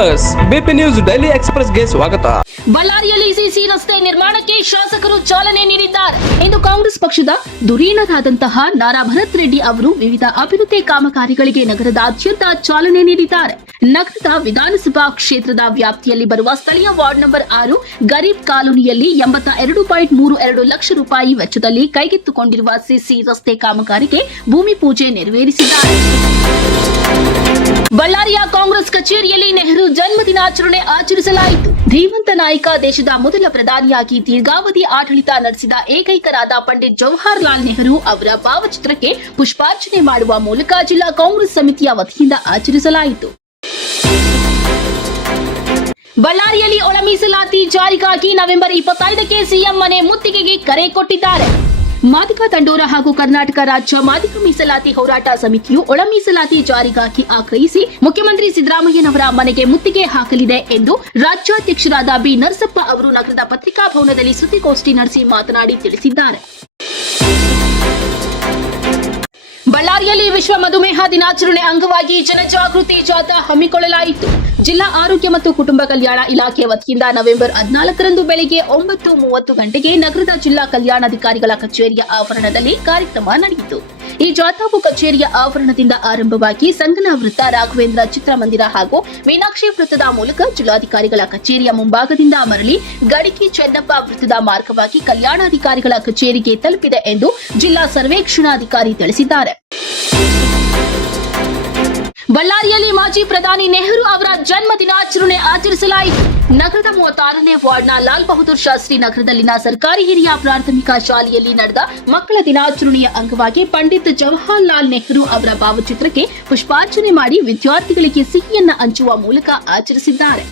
S BP news daily ಎಕ್ಸ್‌ಪ್ರೆಸ್‌ಗೆ ಸ್ವಾಗತ. ಬಳ್ಳಾರಿಯಲ್ಲಿ CC ರಸ್ತೆ ನಿರ್ಮಾಣಕ್ಕೆ ಶಾಸಕರು ಚಾಲನೆ ನೀಡಿದ್ದಾರೆ ಎಂದು ಕಾಂಗ್ರೆಸ್ ಪಕ್ಷದ ಧುರೀಣರಾದಂತಹ ನಾರಾ ಭರತ್ ರೆಡ್ಡಿ ಅವರು ವಿವಿಧ ಅಭಿವೃದ್ಧಿ ಕಾಮಗಾರಿಗಳಿಗೆ ನಗರದಾದ್ಯಂತ ಚಾಲನೆ ನೀಡಿದ್ದಾರೆ. ನಗರದ ವಿಧಾನಸಭಾ ಕ್ಷೇತ್ರದ ವ್ಯಾಪ್ತಿಯಲ್ಲಿ ಬರುವ ಸ್ಥಳೀಯ ವಾರ್ಡ್ ನಂಬರ್ 6 ಗರೀಬ್ ಕಾಲೋನಿಯಲ್ಲಿ 82.32 ಲಕ್ಷ ರೂಪಾಯಿ ವೆಚ್ಚದಲ್ಲಿ ಕೈಗೆತ್ತಿಕೊಂಡಿರುವ ಸಿಸಿ ರಸ್ತೆ ಕಾಮಗಾರಿಗೆ ಭೂಮಿ ಪೂಜೆ ನೆರವೇರಿಸಿದ್ದಾರೆ. ಬಳ್ಳಾರಿಯ ಕಾಂಗ್ರೆಸ್ ಕಚೇರಿಯಲ್ಲಿ ನೆಹರು ಜನ್ಮ ದಿನಾಚರಣೆ ಆಚರಿಸಲಾಯಿತು. ಧೀಮಂತ ನಾಯಕ, ದೇಶದ ಮೊದಲ ಪ್ರಧಾನಿಯಾಗಿ ದೀರ್ಘಾವಧಿ ಆಡಳಿತ ನಡೆಸಿದ ಏಕೈಕರಾದ ಪಂಡಿತ್ ಜವಾಹರಲಾಲ್ ನೆಹರು ಅವರ ಭಾವಚಿತ್ರಕ್ಕೆ ಪುಷ್ಪಾರ್ಚನೆ ಮಾಡುವ ಮೂಲಕ ಜಿಲ್ಲಾ ಕಾಂಗ್ರೆಸ್ ಸಮಿತಿಯ ವತಿಯಿಂದ ಆಚರಿಸಲಾಯಿತು. ಬಳ್ಳಾರಿಯಲ್ಲಿ ಒಳ ಮೀಸಲಾತಿ ಜಾರಿಗಾಗಿ ನವೆಂಬರ್ 25ಕ್ಕೆ ಸಿಎಂ ಮನೆ ಮುತ್ತಿಗೆಗೆ ಕರೆ ಕೊಟ್ಟಿದ್ದಾರೆ. ಮಾದಿಗ ದಂಡೋರ ಹಾಗೂ ಕರ್ನಾಟಕ ರಾಜ್ಯ ಮಾದಿಗ ಮೀಸಲಾತಿ ಹೋರಾಟ ಸಮಿತಿಯು ಒಳ ಮೀಸಲಾತಿ ಜಾರಿಗಾಗಿ ಆಗ್ರಹಿಸಿ ಮುಖ್ಯಮಂತ್ರಿ ಸಿದ್ದರಾಮಯ್ಯನವರ ಮನೆಗೆ ಮುತ್ತಿಗೆ ಹಾಕಲಿದೆ ಎಂದು ರಾಜ್ಯಾಧ್ಯಕ್ಷರಾದ ಬಿ ನರಸಪ್ಪ ಅವರು ನಗರದ ಪತ್ರಿಕಾ ಭವನದಲ್ಲಿ ಸುದ್ದಿಗೋಷ್ಠಿ ನಡೆಸಿ ಮಾತನಾಡಿ ತಿಳಿಸಿದ್ದಾರೆ. ಬಳ್ಳಾರಿಯಲ್ಲಿ ವಿಶ್ವ ಮಧುಮೇಹ ದಿನಾಚರಣೆ ಅಂಗವಾಗಿ ಜನಜಾಗೃತಿ ಜಾಥಾ ಹಮ್ಮಿಕೊಳ್ಳಲಾಯಿತು. ಜಿಲ್ಲಾ ಆರೋಗ್ಯ ಮತ್ತು ಕುಟುಂಬ ಕಲ್ಯಾಣ ಇಲಾಖೆ ವತಿಯಿಂದ ನವೆಂಬರ್ 14ರಂದು ಬೆಳಗ್ಗೆ 9:30 ಗಂಟೆಗೆ ನಗರದ ಜಿಲ್ಲಾ ಕಲ್ಯಾಣಾಧಿಕಾರಿಗಳ ಕಚೇರಿಯ ಆವರಣದಲ್ಲಿ ಕಾರ್ಯಕ್ರಮ ನಡೆಯಿತು. ಈ ಜಾಥಾವು ಕಚೇರಿಯ ಆವರಣದಿಂದ ಆರಂಭವಾಗಿ ಸಂಗನ ವೃತ್ತ, ರಾಘವೇಂದ್ರ ಚಿತ್ರಮಂದಿರ ಹಾಗೂ ಮೀನಾಕ್ಷಿ ವೃತ್ತದ ಮೂಲಕ ಜಿಲ್ಲಾಧಿಕಾರಿಗಳ ಕಚೇರಿಯ ಮುಂಭಾಗದಿಂದ ಮರಳಿ ಗಡಿಕಿ ಚೆನ್ನಪ್ಪ ವೃತ್ತದ ಮಾರ್ಗವಾಗಿ ಕಲ್ಯಾಣಾಧಿಕಾರಿಗಳ ಕಚೇರಿಗೆ ತಲುಪಿದೆ ಎಂದು ಜಿಲ್ಲಾ ಸರ್ವೇಕ್ಷಣಾಧಿಕಾರಿ ತಿಳಿಸಿದ್ದಾರೆ. ಬಳ್ಳಾರಿಯಲ್ಲಿ ಮಾಜಿ ಪ್ರಧಾನಿ ನೆಹರು ಅವರ ಜನ್ಮ ದಿನಾಚರಣೆ ಆಚರಿಸಲಾಯಿತು. ನಗರದ 36ನೇ ವಾರ್ಡ್ನ ಲಾಲ್ ಬಹದ್ದೂರ್ ಶಾಸ್ತ್ರಿ ನಗರದಲ್ಲಿನ ಸರ್ಕಾರಿ ಹಿರಿಯ ಪ್ರಾಥಮಿಕ ಶಾಲೆಯಲ್ಲಿ ನಡೆದ ಮಕ್ಕಳ ದಿನಾಚರಣೆಯ ಅಂಗವಾಗಿ ಪಂಡಿತ್ ಜವಾಹರಲಾಲ್ ನೆಹರು ಅವರ ಭಾವಚಿತ್ರಕ್ಕೆ ಪುಷ್ಪಾರ್ಚನೆ ಮಾಡಿ ವಿದ್ಯಾರ್ಥಿಗಳಿಗೆ ಸಿಹಿಯನ್ನ ಹಂಚುವ ಮೂಲಕ ಆಚರಿಸಿದ್ದಾರೆ.